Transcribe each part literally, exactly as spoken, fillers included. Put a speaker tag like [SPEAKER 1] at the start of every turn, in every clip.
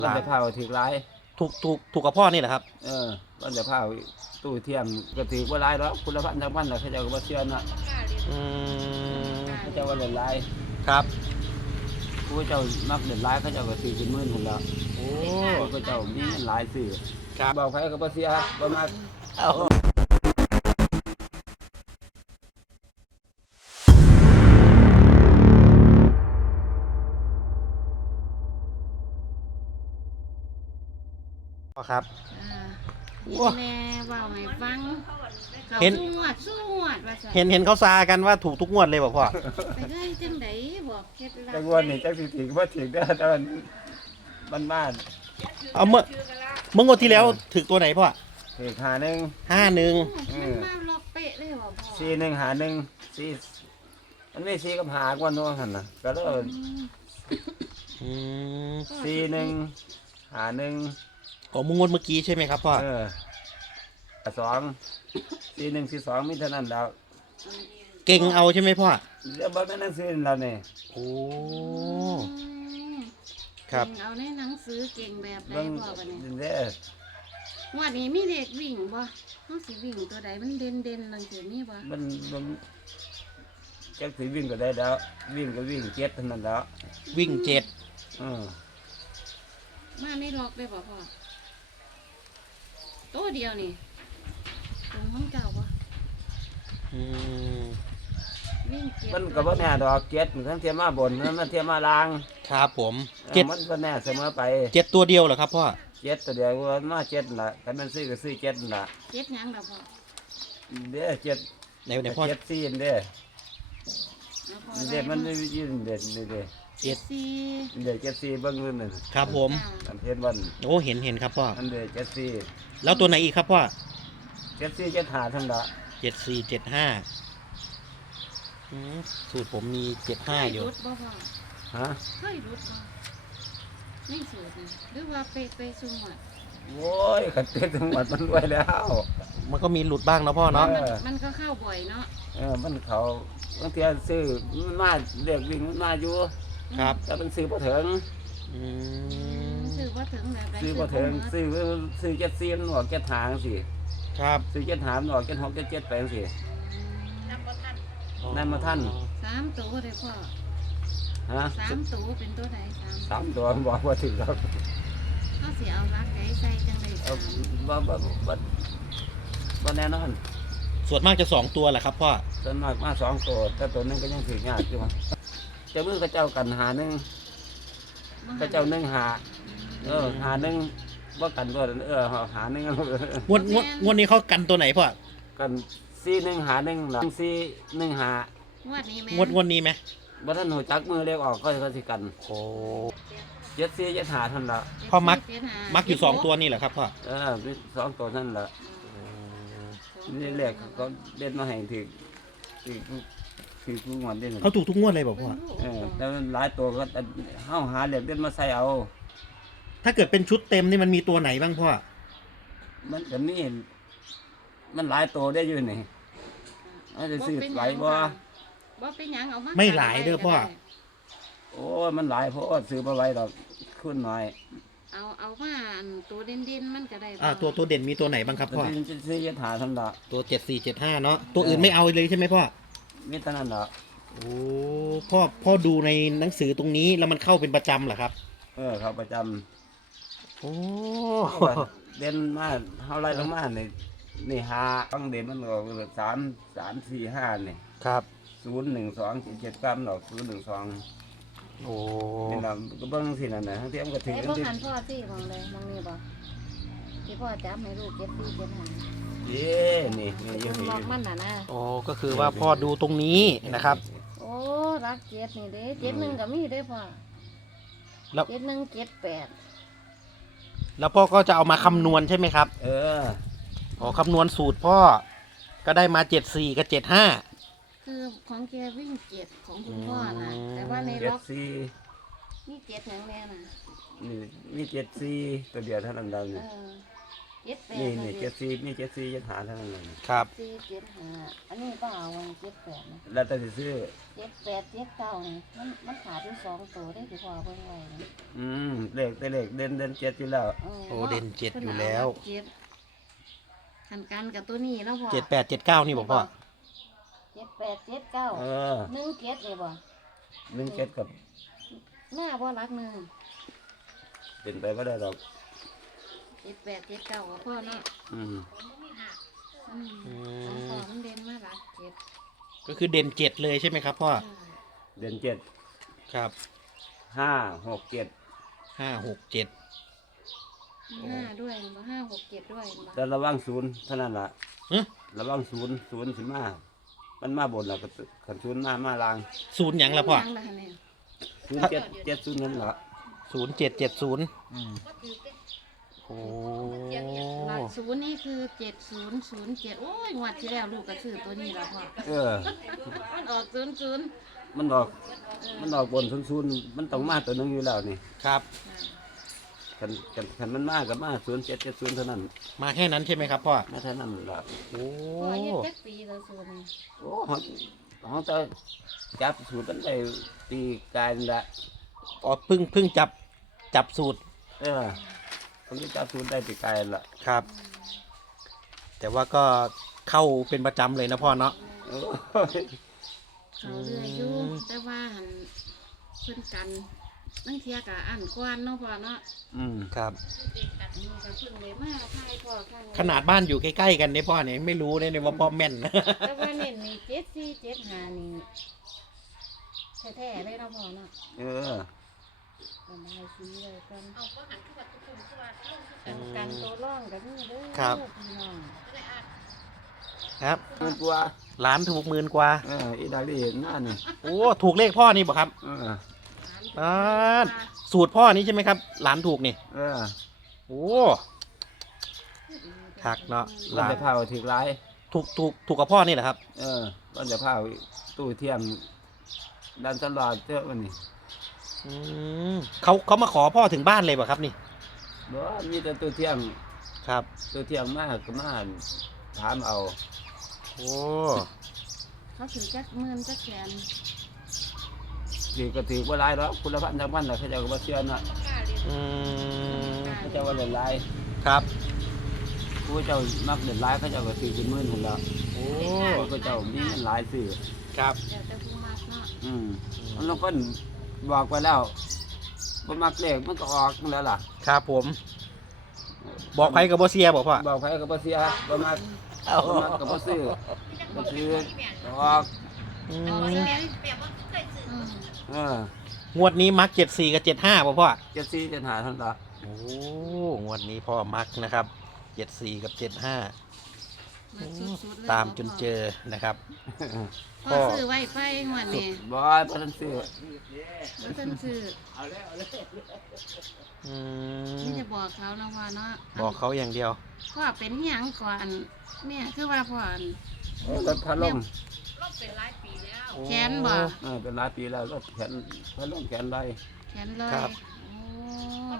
[SPEAKER 1] มันจะพาถือร้าย
[SPEAKER 2] ถูกถูกถูกกับพ่อนี่แหละครับ
[SPEAKER 1] เออมันจะพาตู้เทียมก็ถือว่าร้ายแล้วคุณพันธ์ทั้งพันนะเขาจะว่าเชื่อนะ
[SPEAKER 2] อืม
[SPEAKER 1] เขาจะว่าเล่นร้าย
[SPEAKER 2] ครับ
[SPEAKER 1] ผู้เจ้านักเล่นร้ายเขาจะก็ถือเป็นหมื่นคนละโอ้ผู้เจ้ามีหลายสื่อบอกใครก็บ่เสียบ่มากเอา
[SPEAKER 2] ครับ
[SPEAKER 3] แม่ว่าให้ฟัง
[SPEAKER 2] เห็น
[SPEAKER 3] สู้งวดสู้งวดว่า
[SPEAKER 2] เห็นเห็นเขาซากันว่าถูกทุกงวดเลยบอกพ่อ
[SPEAKER 3] ไปได้จังไดบอกเคล็ดลับ
[SPEAKER 1] จังวันนี้จังสิถือว่าถือได้ตอนบ้านบ้าน
[SPEAKER 2] เอาเมื่อเมื่องวดที่แล้วถึกตัวไหนพ่อ
[SPEAKER 1] ถือหาหนึ่ง
[SPEAKER 2] ห้าหนึ่ง
[SPEAKER 3] มันมาล็อกเป๊ะเลยบ่พ่อ
[SPEAKER 1] สี่หนึ่งหาหนึ่งสี่มันไม่สี่กับหากว่าโน้นหันนะก็เลยสี่หนึ่งหาหนึ่ง
[SPEAKER 2] ก็มุงงวดเมื่อกี้ใช่ไหมครับพ่อ
[SPEAKER 1] เออสองสี่หนึ่งสี่สองมิเท่านั้นแล้ว
[SPEAKER 2] เก่งเอาใช่ไหมพ่อ
[SPEAKER 1] เรื่องบ้านนั่งซื้อเราเนี่ย
[SPEAKER 2] โอ้ครับ
[SPEAKER 3] เอาในหนังสือเก่งแบบใดพ่อบัดนี้
[SPEAKER 1] เด้
[SPEAKER 3] งวดนี้มีเด็กวิ่งบ่เฮาสิวิ่งตัวใดมันเด่นๆนั่นสิมีบ่
[SPEAKER 1] มันมันจักสิวิ่งก็ได้แล้ววิ่งก็วิ่งเจ็ดเท่านั้นแล้ว
[SPEAKER 2] วิ่งเจ็ด
[SPEAKER 1] อือ
[SPEAKER 3] มาไม่ล็อกได้บ่พ่อตัวเดียวนี่ตรงห้องเก่าบ่
[SPEAKER 2] อืม
[SPEAKER 3] วิ่งเจ็ด
[SPEAKER 1] มันก็บ่แน่ดอกเจ็ดมันทั้งเทียมมาบนทั้งเทียมมาล่าง
[SPEAKER 2] ครับผม
[SPEAKER 1] เจ็ดมันก็แน่เสมอไป
[SPEAKER 2] เจ็ดตัวเดียวเหรอครับพ่อ
[SPEAKER 1] เจ็ดตัวเดียวว่ามาเจ็ดล่ะถ้ามันซื้อก็ซื้อเจ็ดล่ะ
[SPEAKER 3] เจ็ดหยังล่ะพ่อ
[SPEAKER 1] เด้อเจ็ด
[SPEAKER 2] ไหนไหนพ่อ
[SPEAKER 1] เจ็ดสี่เด้อเด้อมันยืนเด่นเด้อ
[SPEAKER 2] เจ็ด
[SPEAKER 3] สี่
[SPEAKER 1] เด้อเจ็ดสี่เบิ่งนู่นน่ะ
[SPEAKER 2] ครับผม
[SPEAKER 1] อันเห็นวัน
[SPEAKER 2] โอ้เห็นเห็นครับพ่อ
[SPEAKER 1] อันเด้อเจ็ดสี่
[SPEAKER 2] แล้วตัวไหนอีกครับพ่อ
[SPEAKER 1] เจ็ดสี่เจ็ดห้าทั้งละ
[SPEAKER 2] เจ็ดสี่เจ็ดห้าสูตรผมมีเจ็ดห้าอยู่
[SPEAKER 1] ฮะ
[SPEAKER 3] เคยรุดบ่ไม่สูตรหรือว่าไปไปสุ่มอ่ะ
[SPEAKER 1] โว้ยขัดเต้นจังหวัดมันรวยแล้ว
[SPEAKER 2] มันก็มีหลุดบ้างนะพ่อเนาะ
[SPEAKER 3] มันก็เข้าบ่อยเนาะ
[SPEAKER 1] เออมันเขาบางทีซื้อมันมาเด็กวิ่งมันมาอยู่
[SPEAKER 2] ครับ
[SPEAKER 1] แต่เป็นซื้อพอถึง
[SPEAKER 3] ซื้อพอถึงแบบ
[SPEAKER 1] ซื้อพอถึงซื้อซื้อเจ็ดซีนหนวดเจ็ดหางสิ
[SPEAKER 2] ครับ
[SPEAKER 1] ซื้อเจ็ดหางหนวดเจ็ดหกเจ็ดเจ็ดแปลงสินั่นมาท่าน
[SPEAKER 3] สามตัวเลยพ่อ
[SPEAKER 1] ฮะ
[SPEAKER 3] สามตัวเป็นตัวไหนสาม
[SPEAKER 1] สามตัวบอกว่าถึงแล้ว
[SPEAKER 3] เขาเสียเอารักไก่ใส่จังเลย
[SPEAKER 1] บ่บ่บ่บ่แน่นอน
[SPEAKER 2] ส่วนมากจะสองตัวแหละครับพ่อ
[SPEAKER 1] ส่วนมากมาสองตัวแต่ตัวนึงก็ยังถือยากอยู่มั้งเจ้ามือก็เจ้ากันหาหนึ่งก็เจ้าหนึ่งหาเออหาหนึ่งว่ากันก็เออหาหนึ่ง
[SPEAKER 2] งวดงวดงวดนี้เขากันตัวไหนพ่อ
[SPEAKER 1] กันสี่หนึ่งหาหนึ่งหลังสี่หนึ่งหาง
[SPEAKER 3] วดนี้ไหม
[SPEAKER 2] งวดงวดนี้ไหม
[SPEAKER 1] บ่ท่านหัวจักมือเรียกออกก็จะสิกัน
[SPEAKER 2] โอ้
[SPEAKER 1] เจ็ดสี่เจ็ดหาท่านละ
[SPEAKER 2] พ่อมักมักอยู่สองตัวนี่แหละครับพ่อ
[SPEAKER 1] เออสองตัวท่านละนี่แหละเขาเล่นมาให้ถึงถึงคือทุกงวดเล่น
[SPEAKER 2] เขาถูกทุกงวดเลยบอกพ่อ
[SPEAKER 1] เออแล้วหลายตัวก็เฮาหาเหล็กเล่นมาใส่เอา
[SPEAKER 2] ถ้าเกิดเป็นชุดเต็มนี่มันมีตัวไหนบ้างพ่อ
[SPEAKER 1] มันก็มีมันหลายตัวได้อยู่นี่อาจจะซื้อหลายบ่
[SPEAKER 3] บ่เป็นหยังเอามา
[SPEAKER 2] ไม่หลายเด้อพ่อ
[SPEAKER 1] โอ้มันหลายเพราะว่าซื้อมาไว้ดอกขึ้นหน่อย
[SPEAKER 3] เอาเอามาตัวเด่นๆมันก็ได้
[SPEAKER 2] อ่าตัวตัวเด่นมีตัวไหนบ้างครับพ่อ
[SPEAKER 1] จะซื้อเจ็ดหาทำละ
[SPEAKER 2] ตัวเจ็ดสี่เจ็ดห้าเนาะตัวอื่นไม่เอาเลยใช่ไหมพ่อ
[SPEAKER 1] มีแต่นั้นละ
[SPEAKER 2] โอ้พ่อพ่อดูในหนังสือตรงนี้แล้วมันเข้าเป็นประจำเหรอครับ
[SPEAKER 1] เออเข้าประจ
[SPEAKER 2] ำโอ้
[SPEAKER 1] เด่นมากเท่าไรลงมาเนี่ยนี่หาต้องเด่นมันก็สามสามสี่ห้าเนี่ย
[SPEAKER 2] ครับ
[SPEAKER 1] ศูนย์หนึ่งสองเจ็ดเจ็ดเก้าหรอกศูนย์หนึ่งสอง
[SPEAKER 2] โอ้
[SPEAKER 1] นี่นะก็เบิ้งสินั่นนะทั้งที่มันก็ถึง
[SPEAKER 3] ไอ้พวกหันพ่อที่มองเลยมองนี่บ่ที่พ่อจับให้ลูกเจ็ดสี่เจ็ดห้า
[SPEAKER 1] เย้นี่นี่ยังมี
[SPEAKER 3] บอกมันน่ะนะ
[SPEAKER 2] โอ้ก็คือว่าพ่อดูตรงนี้นะครับ
[SPEAKER 3] โอ้รักเจ็ดนี่เด้เจ็ดหนึ่งก็มีได้พ่อแล้วเจ็ดหนึ่งเจ็ดแปด
[SPEAKER 2] แล้วพ่อก็จะเอามาคำนวณใช่ไหมครับ
[SPEAKER 1] เออ
[SPEAKER 2] อ๋อคำนวณสูตรพ่อก็ได้มาเจ็ดสี่กับเจ็ดห้า
[SPEAKER 3] คือของแกวิ่งเจ็ดของคุณพ่อนะแต่ว่าในล็อกนี่เจ็ดอย่างแน่น่ะ
[SPEAKER 1] นี่มีเจ็ดสี่ตัวเดียวเท่านั้นเอง
[SPEAKER 3] เจ็ดแปด
[SPEAKER 1] นี่นี่เจ็ดสี่นี่เจ็ดสี่เจ็ดหาเท่านั้นเลย
[SPEAKER 2] ครับ
[SPEAKER 3] สี่เจ็ดห้าอันนี้ก็เอาไว้เจ็ดแปดนะ
[SPEAKER 1] แล้วแต่สิซื้อ
[SPEAKER 3] เจ็ดแปดเจ็ดเก้านี่มันมันขาดอยู่สองตัวได้ที่พอเพิ่งไว้นี่
[SPEAKER 1] อืมเลขแต่เลขเด่นเด่นเจ็ดอยู่แล้ว
[SPEAKER 2] โอ้เด่นเจ็ดอยู่แล้ว
[SPEAKER 3] เจ็ดหันกันกับตัวนี้แล้วพอ
[SPEAKER 2] เจ็ดแปดเจ็ดเก้านี่บอกพ่อ
[SPEAKER 3] เจ็ดแปดเจ็ดเก้า
[SPEAKER 1] เออ
[SPEAKER 3] หนึ่งเจ็ดเลยบ่
[SPEAKER 1] หนึ่งเจ็ดกับ
[SPEAKER 3] หน้าบ่รักหนึ่ง
[SPEAKER 1] เป็นไปไม่ได้หรอก
[SPEAKER 3] เจ็ดแปดเจ็ดเก้าของพ่อเนาะ
[SPEAKER 1] อืม
[SPEAKER 3] อืมของพ่อมันเด่นมากรักเจ็ด
[SPEAKER 2] ก็คือเด่นเจ็ดเลยใช่ไหมครับพ่อ
[SPEAKER 1] เด่นเจ็ด
[SPEAKER 2] ครับ
[SPEAKER 1] ห้าหกเจ็ด
[SPEAKER 2] ห้าหกเจ็ด
[SPEAKER 3] ห้าด้วยบ่ห้าหกเจ็ดด้วยบ่
[SPEAKER 1] แต่ระวังศูนย์เท่านั้นล่ะ
[SPEAKER 2] อือ
[SPEAKER 1] ระวังศูนย์ศูนย์สิมามันมาบนแล้วก็ขันศูนย์มามาลาง
[SPEAKER 2] ศูนย์หยังละพ่อ
[SPEAKER 3] ยังล่ะเนี่ย
[SPEAKER 1] ศูนย์เจ็ดเจ็ดศูนย์นั่นแหละ
[SPEAKER 2] ศูนย์เจ็ดเจ็ดศูนย์
[SPEAKER 1] อืม
[SPEAKER 2] โอ้
[SPEAKER 3] หลักศูนย์นี่คือเจ็ดศูนย์ศูนย์เจ็ดโอ้ยงวดที่แล้วลูกก็ซื้อตัวนี้แล้วพ่อ
[SPEAKER 1] เออ
[SPEAKER 3] มันออกศูนย์ศูนย์
[SPEAKER 1] มันออกมันออกบนศูนย์ศูนย์มันต้องมาตัวหนึงอยู่แล้วนี่
[SPEAKER 2] ครับ
[SPEAKER 1] ขันขันขันมันมากับมาศูนย์เจ็ดเจ็ดศูนย์เท่านั้น
[SPEAKER 2] มาแค่นั้นใช่ไหมครับพ่อ
[SPEAKER 1] มาเท่านั้นล่ะ
[SPEAKER 2] โอ้
[SPEAKER 3] พ่ออายุเจ็ดปีแล้วศูนย์นี่
[SPEAKER 1] โอ้เขาเขาจะจับสูตรมันได้ตีกายนั่นละ
[SPEAKER 2] อ๋อเพิ่งเพิ่งจับจับสูตร
[SPEAKER 1] เออเขาจะจับสูตรได้ตีกายนั่นละ
[SPEAKER 2] ครับ แต่ว่าก็เข้าเป็นประจำเลยนะพ่อเนาะ
[SPEAKER 1] โอ้ย
[SPEAKER 3] เขาเรืออยู่แต่ว่าหันเพิ่นกันนั่งเทียกับอันกวนเนาะพ่อเนาะ
[SPEAKER 1] อืม
[SPEAKER 2] ครับ
[SPEAKER 3] อันนี้ก็เพิ่งเลยมาทายพ่อกัน
[SPEAKER 2] ขนาดบ้านอยู่ใกล้ๆกันเนี่ยพ่อเนี่ยไม่รู้เลยเนี่ยว่าพ่อแม่น
[SPEAKER 3] แต่ว่าเน้นนี่เจ็ดสี่เจ็ดห้านี่แท้ๆเลยเนาะพ่อเนาะ
[SPEAKER 1] เออ
[SPEAKER 3] เป็นอะไรสีเลยกันเอาก็หันขึ้นมาตุ้มขึ้นมากันกันตัวร่องกันนี่เด้อ
[SPEAKER 2] ครับ
[SPEAKER 3] พี่น้อง
[SPEAKER 2] ครับ
[SPEAKER 1] มันกลัว
[SPEAKER 2] ล้านถูกหมื่นกว่า
[SPEAKER 1] เอออีดาลีเห็นหน้านี่
[SPEAKER 2] โอ้ถูกเลขพ่อนี่บ่ครับ
[SPEAKER 1] เออ
[SPEAKER 2] อ่าสูตรพ่อนี้ใช่ไหมครับหลานถูกนี่
[SPEAKER 1] เออ
[SPEAKER 2] โอ้คักเนาะห
[SPEAKER 1] วัน
[SPEAKER 2] ลาน
[SPEAKER 1] จะพาถึงไร
[SPEAKER 2] ถูกถูกถูกกับพ่อนี่แหละครับ
[SPEAKER 1] เออวันจะพาตู้เทียมดันตลอดเจ้าวันนี้
[SPEAKER 2] อืมเขาเขามาขอพ่อถึงบ้านเลยป่ะครับนี่
[SPEAKER 1] บ่มีแต่ตู้เทียม
[SPEAKER 2] ครับ
[SPEAKER 1] ตู้เทียมมากก็มาถามเอา
[SPEAKER 2] โอ้
[SPEAKER 3] เขาถือจักหมื่นจักแสน
[SPEAKER 1] ถือก็ถือว่าหลายหรอกคุณละพันทั้งพันน่ะเขาเจ้าก็บ่เชื่อนะ
[SPEAKER 2] อืม
[SPEAKER 1] เขาเจ้าว่าเล่นหลาย
[SPEAKER 2] ครับ
[SPEAKER 1] ผู้เจ้ามักเล่นหลายเขาเจ้าก็ถือเป็นหมื่นพุ่นแล้ว
[SPEAKER 2] โอ้
[SPEAKER 1] ผู้เจ้ามีเงินหลายซื้อ
[SPEAKER 2] ครับ
[SPEAKER 3] เดี๋ยวจะพูดมากเนาะ
[SPEAKER 1] อืมมันลางคนบอกไปแล้วบ่มักเลขมันก็ออกนั่นแหล้วล่ะ
[SPEAKER 2] ครับผม บอกใครกับโบเซียบอกพ่อ
[SPEAKER 1] บอกไผก็บ่เสียบ่มักบ่มักก็บ่ซื้อบ่ซื้อออก
[SPEAKER 2] อื
[SPEAKER 3] เอา
[SPEAKER 2] ม
[SPEAKER 3] เลยอืม
[SPEAKER 1] เออง
[SPEAKER 2] วดนี้มักเจ็ดสี่กับเจ็ดห้าป่ะพ่อ
[SPEAKER 1] เจ็ดสี่เจ็ดห้าเท่านั้นล่ะ
[SPEAKER 2] โอ้งวดนี้พ่อมักนะครับเจ็ดสี่กับเจ็ดห้า
[SPEAKER 3] มาสุดๆเลย
[SPEAKER 2] ตามจนเจอนะครับ
[SPEAKER 3] พ่อซื้อไว้ไปหัวนี่
[SPEAKER 1] บ่บ่ทันซื้อ
[SPEAKER 3] แล้วท่านซื้อ
[SPEAKER 2] อื
[SPEAKER 3] นี่
[SPEAKER 2] ม
[SPEAKER 3] จะบอกเขานะว่าเนาะ
[SPEAKER 2] บอกเขาอย่างเดียว
[SPEAKER 3] พ่อเป็นหยังก่อนเนี่ยคือว่าพ่ออัน
[SPEAKER 1] รถพัดลม
[SPEAKER 3] แขนบ่
[SPEAKER 1] เออเป็นหลายปีแล้วรถแขนพัดลมแขนลอย
[SPEAKER 3] แขนลอย
[SPEAKER 2] ครับ
[SPEAKER 3] โอ้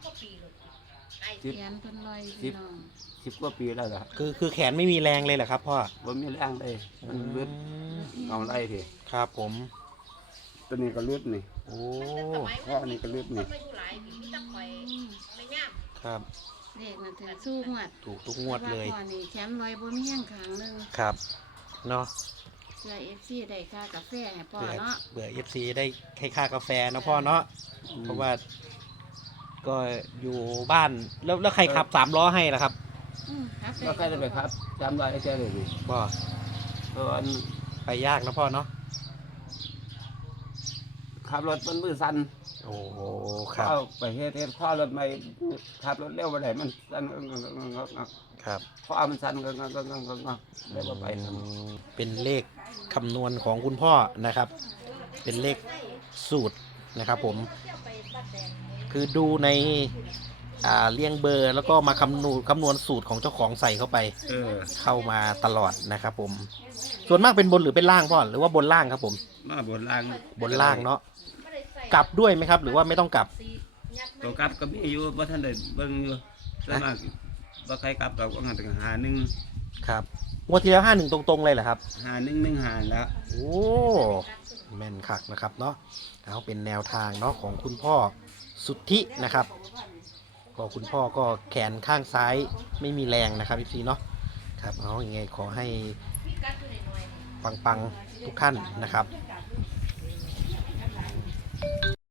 [SPEAKER 3] แขนเพิ่นลอยพี่น้อง
[SPEAKER 1] สิบกว่าปีแล้วล่ะ
[SPEAKER 2] คือคือแขนไม่มีแรงเลยเหรอครับพ่อ
[SPEAKER 1] บ่มีแรงเลยมันลึด
[SPEAKER 2] อืม
[SPEAKER 1] เอาไล่ที
[SPEAKER 2] ครับผม
[SPEAKER 1] ตัวนี้ก็ลึดนี่
[SPEAKER 2] โอ้
[SPEAKER 1] ข้อนี้ก็ลึดนี่
[SPEAKER 2] ครับ
[SPEAKER 3] เด็กมันถือสู้หวด
[SPEAKER 2] ถูกทุกงวดเลย
[SPEAKER 3] พ่อนี่แขนลอยบ่มีหยังขางหนึง
[SPEAKER 2] ครับเนาะ
[SPEAKER 3] เสื้อ เอฟ ซี ได้ค่ากาแฟให้พ่อ
[SPEAKER 2] เบื่อ
[SPEAKER 3] เนาะ
[SPEAKER 2] เบื่อเอฟซีได้ให้ค่ากาแฟนะพ่อเนาะเพราะว่า ก็อยู่บ้านแล้วแล้วใครขับสามล้อให้ล่ะครับ
[SPEAKER 3] อืมครับ
[SPEAKER 1] ก็ใครจะไปครับจำได้ไอ้แค่เลยดิ
[SPEAKER 2] พ่อ
[SPEAKER 1] เพราะว่าอัน
[SPEAKER 2] ไปยากนะพ่อเนาะ
[SPEAKER 1] ขับรถมันมือสั่น
[SPEAKER 2] โอ้โหครับ
[SPEAKER 1] เข้าไปเฮ็ดเฮ็ดข้อรถไม่ขับรถเร็วไปไหนมันสั่น
[SPEAKER 2] ครับ
[SPEAKER 1] ข้อมันสั่นก็ก็ก็ก็ก็เร็วไป
[SPEAKER 2] อืมเป็นเลขคำนวณของคุณพ่อนะครับ เป็นเลขสูตรนะครับผม คือดูในอ่าเรียงเบอร์แล้วก็มาคำนวณคำนวณสูตรของเจ้าของใส่เข้าไป
[SPEAKER 1] เออ
[SPEAKER 2] เข้ามาตลอดนะครับผม ส่วนมากเป็นบนหรือเป็นล่างพ่อหรือว่าบนล่างครับผม
[SPEAKER 1] มาบนล่าง
[SPEAKER 2] บนล่างเนาะกลับด้วยไหมครับ หรือว่าไม่ต้องกลับ
[SPEAKER 1] ตัวกลับก็มีอยู่บ่ทันได้เบิ่งอยู่ส่วนมากบ่ใครกลับเราก็งานถึงหาหนึ่ง
[SPEAKER 2] ครับงวดที่แล้วห้าหนึ่งตรงๆเลยเหรอครับ
[SPEAKER 1] หาหนึ่งหนึ่งหาแล้ว
[SPEAKER 2] โอ้แม่นคักนะครับเนาะเอาเป็นแนวทางเนาะของคุณพ่อสุทธินะครับก็คุณพ่อก็แขนข้างซ้ายไม่มีแรงนะครับพี่ซีเนาะครับเอาอย่างไงขอให้ปังๆทุกท่านนะครับ